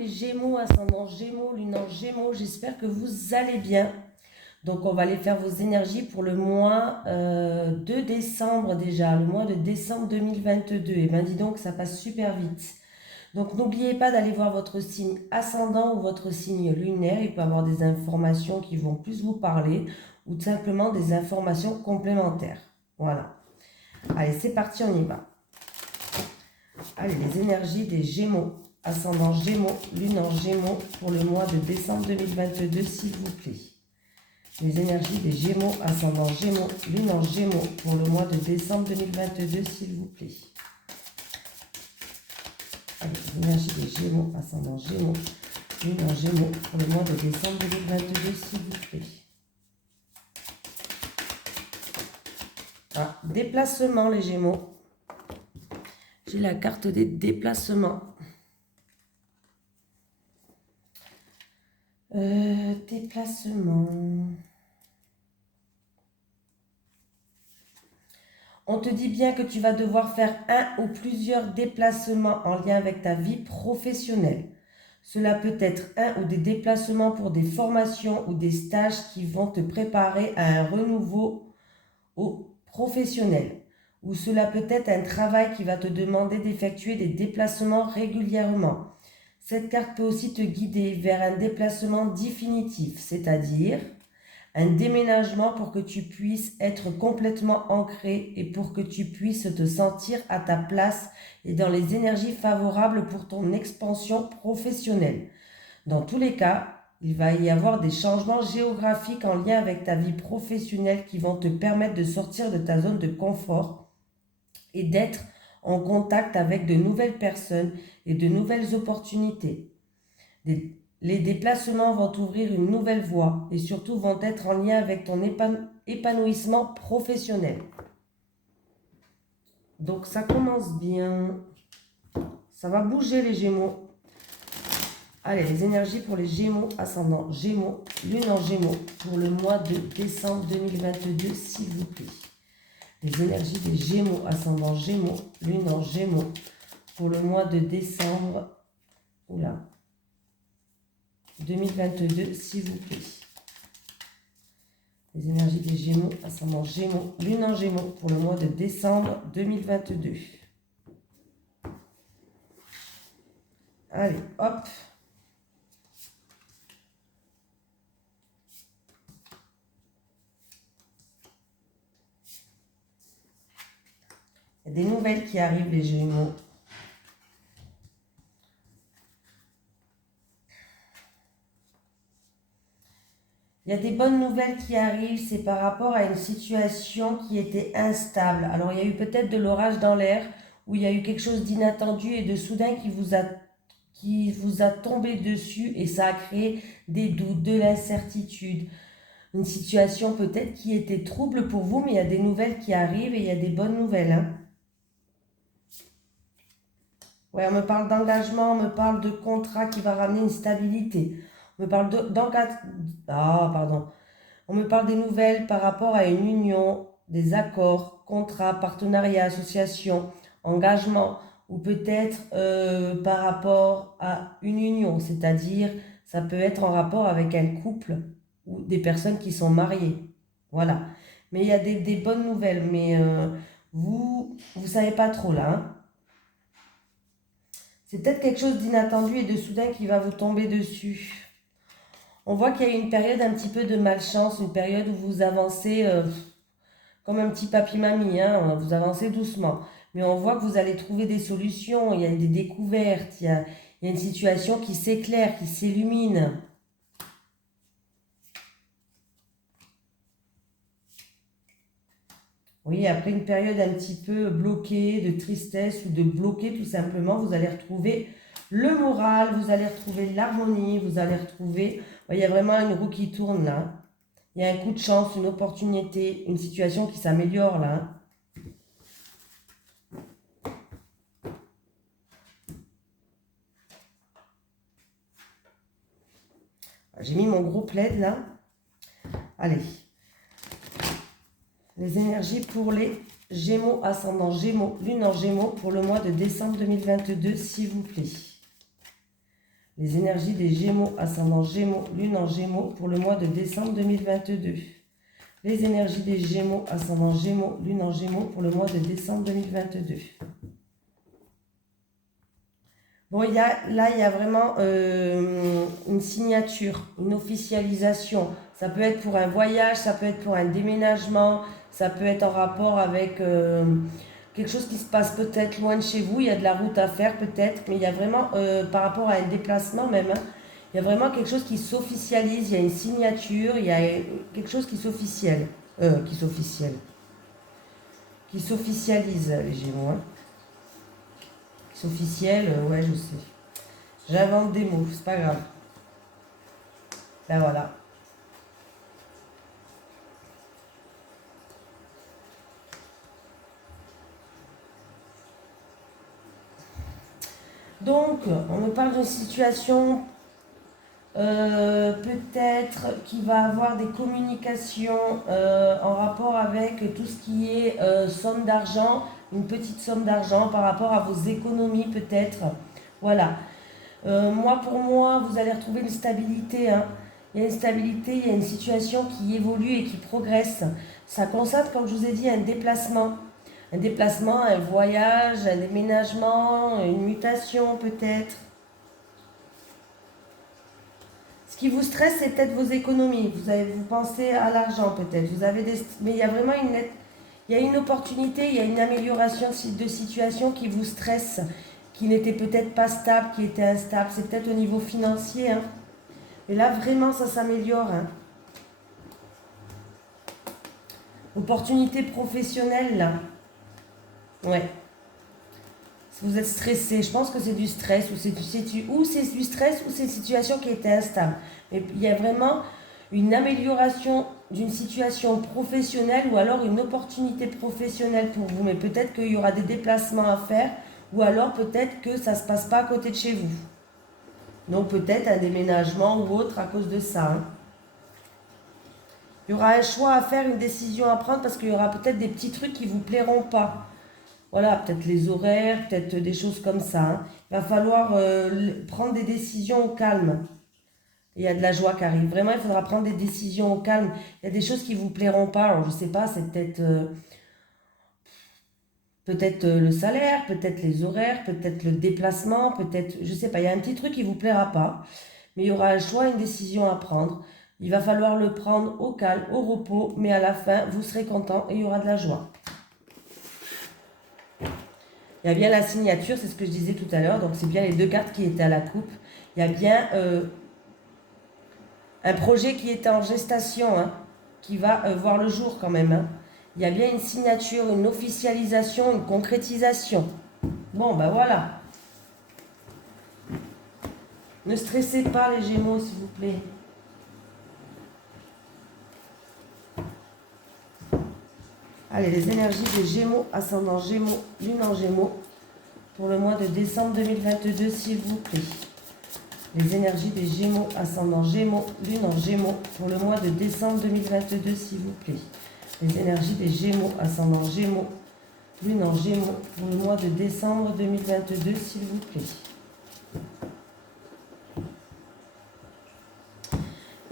les Gémeaux, ascendant Gémeaux, lune en Gémeaux, j'espère que vous allez bien. Donc on va aller faire vos énergies pour le mois de décembre déjà, le mois de décembre 2022. Et bien dis donc, ça passe super vite. Donc n'oubliez pas d'aller voir votre signe ascendant ou votre signe lunaire. Il peut y avoir des informations qui vont plus vous parler ou tout simplement des informations complémentaires. Voilà. Allez, c'est parti, on y va. Allez, les énergies des Gémeaux, ascendant Gémeaux, lune en Gémeaux pour le mois de décembre 2022, s'il vous plaît. Les énergies des Gémeaux, ascendant Gémeaux, lune en Gémeaux pour le mois de décembre 2022, s'il vous plaît. Allez, les énergies des Gémeaux, ascendant Gémeaux, lune en Gémeaux pour le mois de décembre 2022, s'il vous plaît. Ah, déplacement, les Gémeaux. J'ai la carte des déplacements. Déplacement. On te dit bien que tu vas devoir faire un ou plusieurs déplacements en lien avec ta vie professionnelle. Cela peut être un ou des déplacements pour des formations ou des stages qui vont te préparer à un renouveau professionnel. Ou cela peut être un travail qui va te demander d'effectuer des déplacements régulièrement. Cette carte peut aussi te guider vers un déplacement définitif, c'est-à-dire un déménagement pour que tu puisses être complètement ancré et pour que tu puisses te sentir à ta place et dans les énergies favorables pour ton expansion professionnelle. Dans tous les cas, il va y avoir des changements géographiques en lien avec ta vie professionnelle qui vont te permettre de sortir de ta zone de confort et d'être en contact avec de nouvelles personnes et de nouvelles opportunités. Les déplacements vont t'ouvrir une nouvelle voie et surtout vont être en lien avec ton épanouissement professionnel. Donc ça commence bien. Ça va bouger les Gémeaux. Allez, les énergies pour les Gémeaux, ascendant Gémeaux, lune en Gémeaux pour le mois de décembre 2022, s'il vous plaît. Les énergies des Gémeaux, ascendant Gémeaux, lune en Gémeaux pour le mois de décembre 2022, s'il vous plaît. Les énergies des Gémeaux, ascendant Gémeaux, lune en Gémeaux pour le mois de décembre 2022. Allez, hop. Il y a des nouvelles qui arrivent, les Gémeaux. Il y a des bonnes nouvelles qui arrivent, c'est par rapport à une situation qui était instable. Alors, il y a eu peut-être de l'orage dans l'air, où il y a eu quelque chose d'inattendu et de soudain qui vous a tombé dessus et ça a créé des doutes, de l'incertitude. Une situation peut-être qui était trouble pour vous, mais il y a des nouvelles qui arrivent et il y a des bonnes nouvelles. Hein. Ouais, on me parle d'engagement, on me parle de contrat qui va ramener une stabilité. On me parle On me parle des nouvelles par rapport à une union, des accords, contrats, partenariats, associations, engagements, ou peut-être par rapport à une union, c'est-à-dire ça peut être en rapport avec un couple ou des personnes qui sont mariées. Voilà. Mais il y a des bonnes nouvelles, mais vous ne savez pas trop là. Hein. C'est peut-être quelque chose d'inattendu et de soudain qui va vous tomber dessus. On voit qu'il y a une période un petit peu de malchance, une période où vous avancez comme un petit papy-mamie, hein, vous avancez doucement. Mais on voit que vous allez trouver des solutions, il y a des découvertes, il y a une situation qui s'éclaire, qui s'illumine. Oui, après une période un petit peu bloquée, de tristesse ou de bloqué tout simplement, vous allez retrouver le moral, vous allez retrouver l'harmonie, vous allez retrouver... Il y a vraiment une roue qui tourne là. Il y a un coup de chance, une opportunité, une situation qui s'améliore là. J'ai mis mon gros plaid là. Allez. Les énergies pour les Gémeaux, ascendant Gémeaux, lune en Gémeaux pour le mois de décembre 2022, s'il vous plaît. Les énergies des Gémeaux, ascendant Gémeaux, Lune en Gémeaux pour le mois de décembre 2022. Les énergies des Gémeaux, ascendant Gémeaux, Lune en Gémeaux pour le mois de décembre 2022. Bon, là, il y a vraiment une signature, une officialisation. Ça peut être pour un voyage, ça peut être pour un déménagement, ça peut être en rapport avec quelque chose qui se passe peut-être loin de chez vous. Il y a de la route à faire peut-être, mais il y a vraiment, par rapport à un déplacement même, hein, il y a vraiment quelque chose qui s'officialise, il y a une signature, il y a quelque chose qui s'officialise, qui s'officialise, les Gémeaux. Hein. Officiel, ouais, je sais. J'invente des mots, c'est pas grave. Ben voilà. Donc, on me parle d'une situation peut-être qui va avoir des communications en rapport avec tout ce qui est somme d'argent, une petite somme d'argent par rapport à vos économies peut-être. Voilà. Pour moi, vous allez retrouver une stabilité. Hein. Il y a une stabilité, il y a une situation qui évolue et qui progresse. Ça concerne, comme je vous ai dit, un déplacement. Un déplacement, un voyage, un déménagement, une mutation peut-être. Ce qui vous stresse, c'est peut-être vos économies. Vous pensez à l'argent peut-être. Mais il y a vraiment il y a une opportunité, il y a une amélioration de situation qui vous stresse, qui n'était peut-être pas stable, qui était instable. C'est peut-être au niveau financier. Hein. Et là, vraiment, ça s'améliore. Hein. Opportunité professionnelle, là. Ouais. Si vous êtes stressé, je pense que c'est du stress, ou c'est du stress, ou c'est une situation qui était instable. Mais il y a vraiment une amélioration d'une situation professionnelle, ou alors une opportunité professionnelle pour vous. Mais peut-être qu'il y aura des déplacements à faire, ou alors peut-être que ça ne se passe pas à côté de chez vous. Donc peut-être un déménagement ou autre à cause de ça. Hein. Il y aura un choix à faire, une décision à prendre, parce qu'il y aura peut-être des petits trucs qui ne vous plairont pas. Voilà, peut-être les horaires, peut-être des choses comme ça. Hein. Il va falloir prendre des décisions au calme. Il y a de la joie qui arrive. Vraiment, il faudra prendre des décisions au calme. Il y a des choses qui ne vous plairont pas. Alors, je ne sais pas, c'est peut-être le salaire, peut-être les horaires, peut-être le déplacement, peut-être, je ne sais pas, il y a un petit truc qui ne vous plaira pas. Mais il y aura un choix, une décision à prendre. Il va falloir le prendre au calme, au repos, mais à la fin, vous serez content et il y aura de la joie. Il y a bien la signature, c'est ce que je disais tout à l'heure, donc c'est bien les deux cartes qui étaient à la coupe. Il y a bien un projet qui était en gestation, hein, qui va voir le jour quand même. Hein. Il y a bien une signature, une officialisation, une concrétisation. Bon, ben voilà. Ne stressez pas les Gémeaux, s'il vous plaît. Allez, les énergies des Gémeaux, ascendant Gémeaux, Lune en Gémeaux, pour le mois de décembre 2022, s'il vous plaît. Les énergies des Gémeaux, ascendant Gémeaux, Lune en Gémeaux, pour le mois de décembre 2022, s'il vous plaît. Les énergies des Gémeaux, ascendant Gémeaux, Lune en Gémeaux, pour le mois de décembre 2022, s'il vous plaît.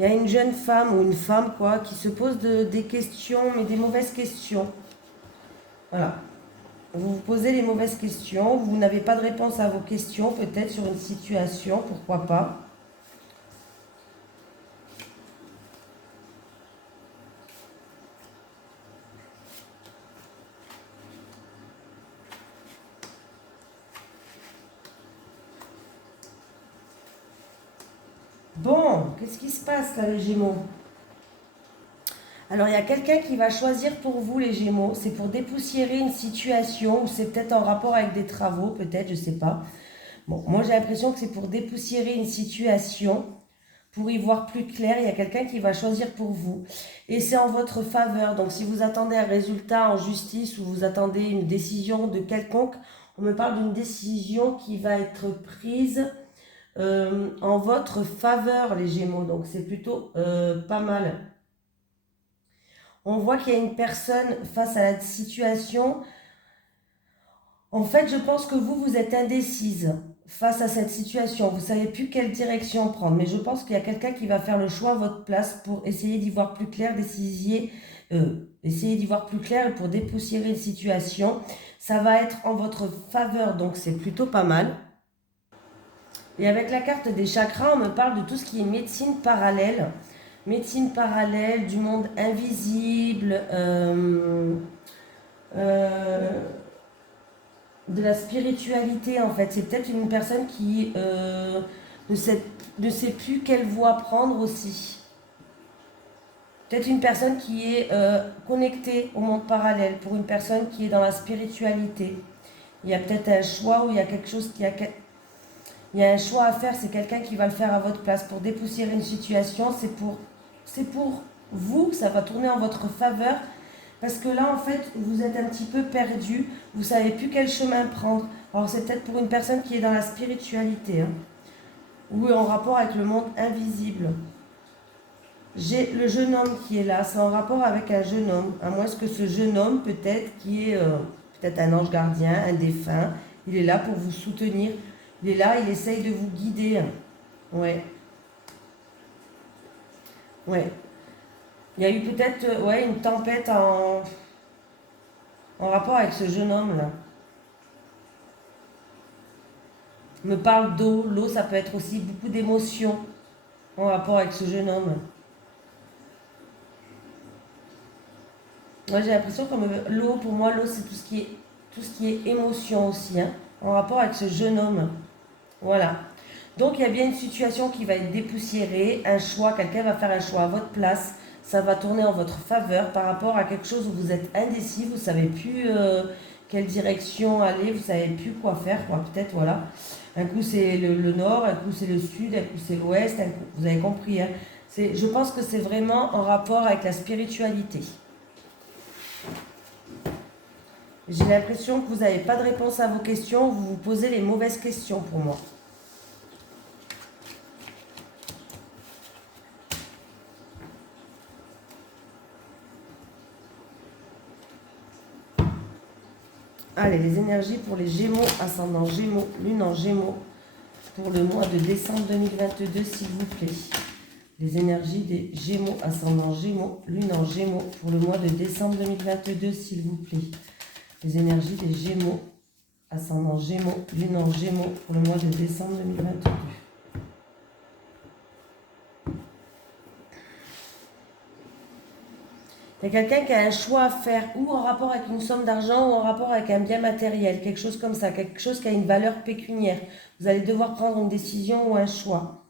Il y a une jeune femme ou une femme qui se pose des questions, mais des mauvaises questions. Voilà. Vous vous posez les mauvaises questions, vous n'avez pas de réponse à vos questions, peut-être sur une situation, pourquoi pas. Bon, qu'est-ce qui se passe là, les Gémeaux? Alors, il y a quelqu'un qui va choisir pour vous, les Gémeaux. C'est pour dépoussiérer une situation, ou c'est peut-être en rapport avec des travaux, peut-être, je ne sais pas. Bon, moi, j'ai l'impression que c'est pour dépoussiérer une situation, pour y voir plus clair. Il y a quelqu'un qui va choisir pour vous. Et c'est en votre faveur. Donc, si vous attendez un résultat en justice ou vous attendez une décision de quelconque, on me parle d'une décision qui va être prise en votre faveur, les Gémeaux. Donc, c'est plutôt pas mal. On voit qu'il y a une personne face à la situation. En fait, je pense que vous êtes indécise. face à cette situation. Vous ne savez plus quelle direction prendre. Mais je pense qu'il y a quelqu'un qui va faire le choix à votre place pour essayer d'y voir plus clair, essayer d'y voir plus clair et pour dépoussiérer une situation. Ça va être en votre faveur, donc c'est plutôt pas mal. Et avec la carte des chakras, on me parle de tout ce qui est médecine parallèle. Médecine parallèle, du monde invisible, de la spiritualité en fait. C'est peut-être une personne qui ne sait plus quelle voie prendre aussi. Peut-être une personne qui est connectée au monde parallèle, pour une personne qui est dans la spiritualité. Il y a peut-être un choix ou il y a quelque chose il y a un choix à faire, c'est quelqu'un qui va le faire à votre place pour dépoussiérer une situation, c'est pour vous, ça va tourner en votre faveur parce que là en fait vous êtes un petit peu perdu, vous savez plus quel chemin prendre. Alors c'est peut-être pour une personne qui est dans la spiritualité hein, ou en rapport avec le monde invisible. J'ai le jeune homme qui est là, c'est en rapport avec un jeune homme, à moins que ce jeune homme peut-être qui est peut-être un ange gardien, un défunt, il est là pour vous soutenir. Il est là, il essaye de vous guider. Ouais. Ouais. Il y a eu peut-être ouais, une tempête en rapport avec ce jeune homme-là. Il me parle d'eau. L'eau, ça peut être aussi beaucoup d'émotions en rapport avec ce jeune homme. Moi, j'ai l'impression que l'eau, pour moi, l'eau, c'est tout ce qui est émotion aussi, hein, en rapport avec ce jeune homme. Voilà. Donc il y a bien une situation qui va être dépoussiérée, un choix, quelqu'un va faire un choix à votre place, ça va tourner en votre faveur par rapport à quelque chose où vous êtes indécis, vous ne savez plus quelle direction aller, vous ne savez plus quoi faire, quoi. Peut-être voilà. Un coup c'est le nord, un coup c'est le sud, un coup c'est l'ouest, vous avez compris. Hein. Je pense que c'est vraiment en rapport avec la spiritualité. J'ai l'impression que vous n'avez pas de réponse à vos questions, vous vous posez les mauvaises questions pour moi. Allez, les énergies pour les Gémeaux, ascendant Gémeaux, lune en Gémeaux, pour le mois de décembre 2022, s'il vous plaît. Les énergies des Gémeaux, ascendant Gémeaux, lune en Gémeaux, pour le mois de décembre 2022, s'il vous plaît. Les énergies des Gémeaux, ascendant Gémeaux, lune en Gémeaux, pour le mois de décembre 2022. Il y a quelqu'un qui a un choix à faire, ou en rapport avec une somme d'argent, ou en rapport avec un bien matériel, quelque chose comme ça, quelque chose qui a une valeur pécuniaire. Vous allez devoir prendre une décision ou un choix.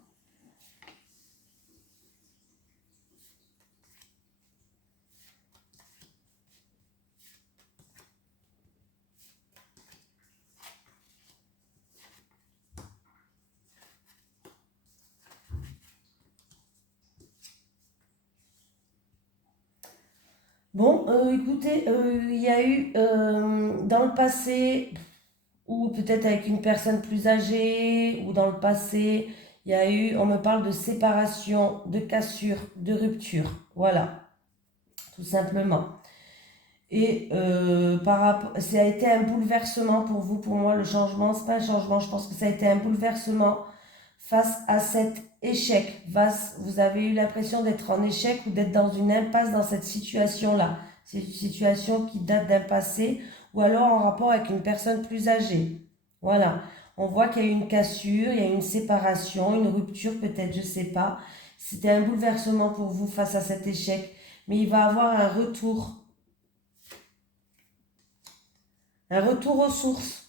Bon, écoutez, il y a eu dans le passé, ou peut-être avec une personne plus âgée, ou dans le passé, il y a eu, on me parle de séparation, de cassure, de rupture. Voilà, tout simplement. Et ça a été un bouleversement pour vous, pour moi, le changement, c'est pas un changement, je pense que ça a été un bouleversement face à cet échec. Vous avez eu l'impression d'être en échec ou d'être dans une impasse dans cette situation-là. C'est une situation qui date d'un passé ou alors en rapport avec une personne plus âgée. Voilà. On voit qu'il y a eu une cassure, il y a eu une séparation, une rupture peut-être, je ne sais pas. C'était un bouleversement pour vous face à cet échec. Mais il va y avoir un retour. Un retour aux sources.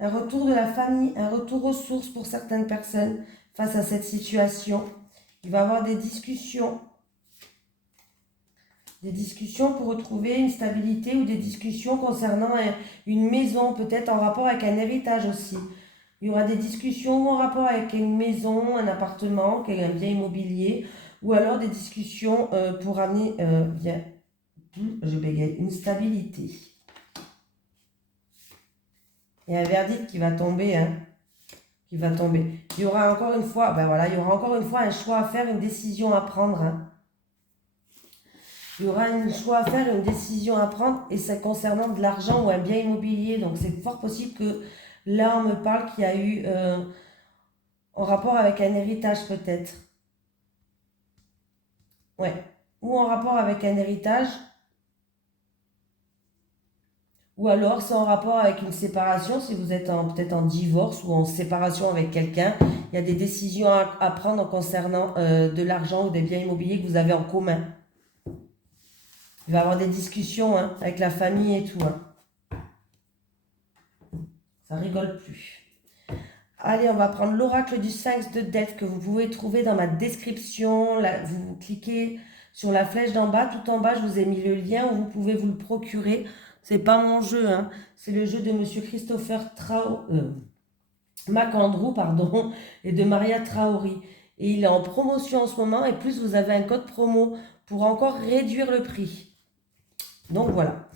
Un retour de la famille, un retour aux sources pour certaines personnes face à cette situation. Il va y avoir des discussions pour retrouver une stabilité ou des discussions concernant une maison, peut-être en rapport avec un héritage aussi. Il y aura des discussions en rapport avec une maison, un appartement, un bien immobilier, ou alors des discussions pour amener une stabilité. Il y a un verdict qui va tomber, hein, qui va tomber. Il y aura encore une fois, il y aura encore une fois un choix à faire, une décision à prendre. Hein. Il y aura un choix à faire, une décision à prendre, et c'est concernant de l'argent ou un bien immobilier. Donc c'est fort possible que Là, on me parle qu'il y a eu en rapport avec un héritage peut-être. Ouais. Ou en rapport avec un héritage, ou alors c'est en rapport avec une séparation, si vous êtes peut-être en divorce ou en séparation avec quelqu'un. Il y a des décisions à prendre concernant de l'argent ou des biens immobiliers que vous avez en commun. Il va y avoir des discussions hein, avec la famille et tout. Hein. Ça rigole plus. Allez, on va prendre l'oracle du 5 de dette que vous pouvez trouver dans ma description. Là, vous cliquez sur la flèche d'en bas. Tout en bas, je vous ai mis le lien où vous pouvez vous le procurer. C'est pas mon jeu, hein. C'est le jeu de Monsieur Christopher McAndrew, pardon, et de Maria Traori. Et il est en promotion en ce moment. Et plus vous avez un code promo pour encore réduire le prix. Donc voilà.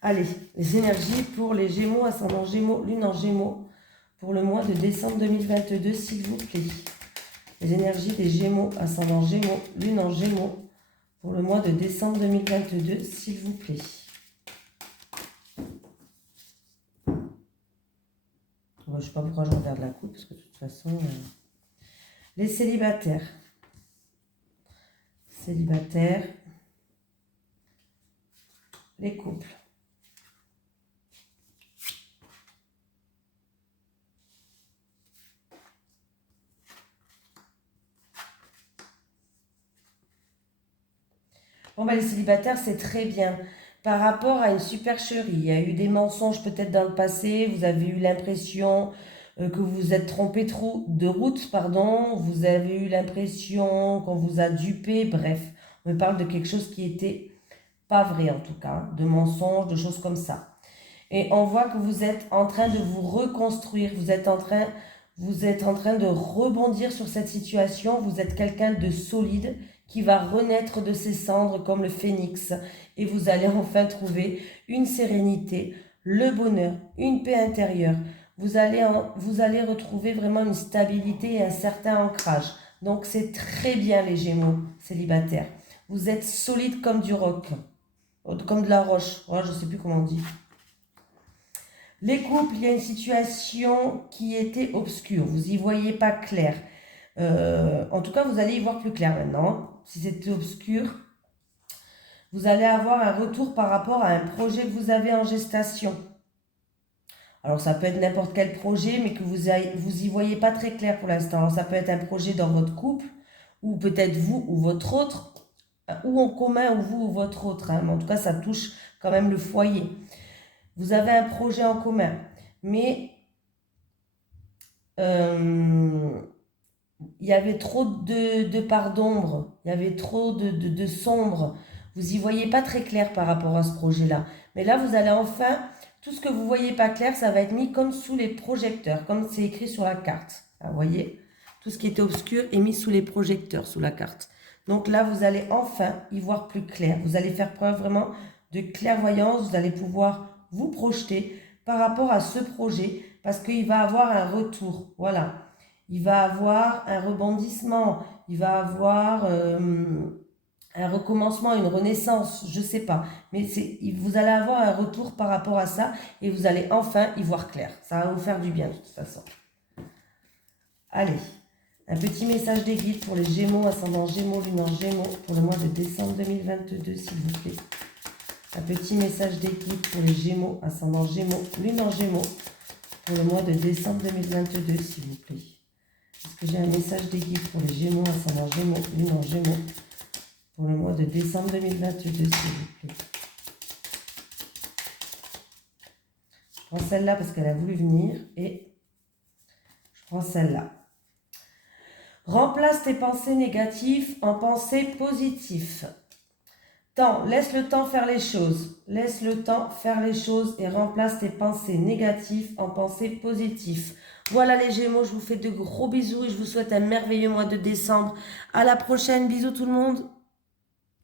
Allez, les énergies pour les Gémeaux, ascendant Gémeaux, lune en Gémeaux, pour le mois de décembre 2022, s'il vous plaît. Les énergies des Gémeaux, ascendant Gémeaux, lune en Gémeaux, pour le mois de décembre 2022, s'il vous plaît. Je ne sais pas pourquoi je regarde la coupe, parce que de toute façon... Les célibataires. Célibataires. Les couples. Bon, ben, les célibataires, c'est très bien. Par rapport à une supercherie, il y a eu des mensonges peut-être dans le passé, vous avez eu l'impression que vous vous êtes trompé trop de route, pardon, vous avez eu l'impression qu'on vous a dupé, bref, on me parle de quelque chose qui était pas vrai en tout cas, de mensonges, de choses comme ça. Et on voit que vous êtes en train de vous reconstruire, vous êtes en train de rebondir sur cette situation, vous êtes quelqu'un de solide qui va renaître de ses cendres comme le phénix et vous allez enfin trouver une sérénité, le bonheur, une paix intérieure. Vous allez retrouver vraiment une stabilité et un certain ancrage. Donc c'est très bien les Gémeaux célibataires. Vous êtes solide comme du roc, comme de la roche. Ouais, je ne sais plus comment on dit. Les couples, il y a une situation qui était obscure. Vous n'y voyez pas clair. En tout cas, vous allez y voir plus clair maintenant. Si c'était obscur, vous allez avoir un retour par rapport à un projet que vous avez en gestation. Alors, ça peut être n'importe quel projet, mais que vous y voyez pas très clair pour l'instant. Alors, ça peut être un projet dans votre couple, ou peut-être vous ou votre autre, ou en commun, ou vous ou votre autre. Hein. Mais en tout cas, ça touche quand même le foyer. Vous avez un projet en commun, mais il y avait trop de parts d'ombre, il y avait trop de sombre. Vous n'y voyez pas très clair par rapport à ce projet-là. Mais là, vous allez enfin, tout ce que vous ne voyez pas clair, ça va être mis comme sous les projecteurs, comme c'est écrit sur la carte. Vous voyez, tout ce qui était obscur est mis sous les projecteurs, sous la carte. Donc là, vous allez enfin y voir plus clair. Vous allez faire preuve vraiment de clairvoyance. Vous allez pouvoir vous projeter par rapport à ce projet parce qu'il va avoir un retour. Voilà. Il va avoir un rebondissement, il va avoir un recommencement, une renaissance, je ne sais pas. Mais vous allez avoir un retour par rapport à ça et vous allez enfin y voir clair. Ça va vous faire du bien de toute façon. Allez, un petit message des guides pour les Gémeaux, ascendant Gémeaux, lune en Gémeaux, pour le mois de décembre 2022, s'il vous plaît. Un petit message des guides pour les Gémeaux, ascendant Gémeaux, lune en Gémeaux, pour le mois de décembre 2022, s'il vous plaît. Est-ce que j'ai un message des guides pour les Gémeaux, ascendant Gémeaux, lune en Gémeaux, pour le mois de décembre 2022, s'il vous plaît. Je prends celle-là parce qu'elle a voulu venir et je prends celle-là. Remplace tes pensées négatives en pensées positives. Laisse le temps faire les choses. Laisse le temps faire les choses et remplace tes pensées négatives en pensées positives. Voilà les Gémeaux, je vous fais de gros bisous et je vous souhaite un merveilleux mois de décembre. À la prochaine, bisous tout le monde.